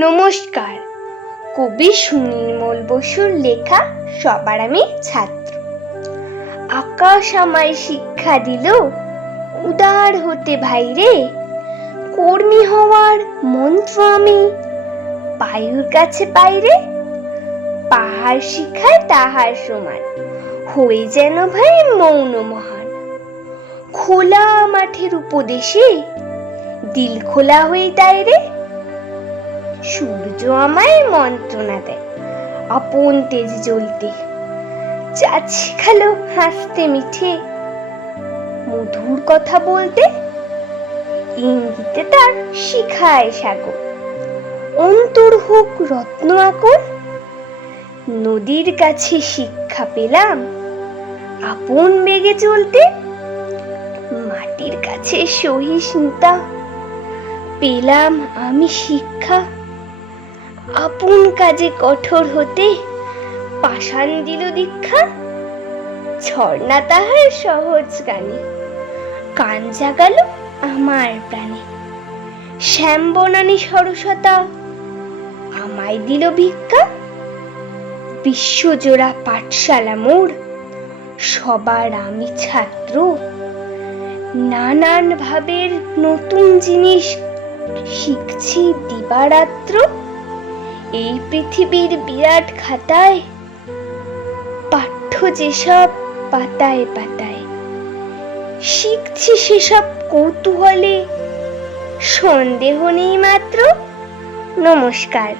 নমস্কার। কবি সুনির্মল বসুর লেখা সবার আমি ছাত্র। আকাশ আমায় শিক্ষা দিল উদার হতে ভাইরে, কর্মী হওয়ার মন্ত্র আমি বায়ুর কাছে পাইরে। পাহাড় শিখায় তাহার সমান, হয়ে যেন ভাই মৌন মহান। খোলা মাঠের উপদেশে দিল খোলা হয়ে তাইরে। সূর্য আমায় মন্ত্রণা দেয় আপন তেজ জ্বলতে, চাঁদ শিখালো হাসতে মিঠে মধুর কথা বলতে। ইঙ্গিতে তার শিখায় সাগর, অন্তর হোক রত্ন আকর। নদীর কাছে শিক্ষা পেলাম আপন বেগে চলতে। মাটির কাছে সহিষ্ণুতা পেলাম আমি শিক্ষা। আপন কাজে কঠোর হতে পাষাণ দিল দীক্ষা। ঝর্ণা তাহার সহজ গানে কান জাগালো আমার প্রাণে। শ্যাম বনানী সরসতা আমায় দিল ভিক্ষা। বিশ্বজোড়া পাঠশালা মোর, সবার আমি ছাত্র। নানান ভাবের নতুন জিনিস শিখছি দিবারাত্র। এই পৃথিবীর বিরাট খাতায় পাঠ্য যেসব পাতায় পাতায়, শিখছি সেসব কৌতূহলে, সন্দেহ নেই মাত্র। নমস্কার।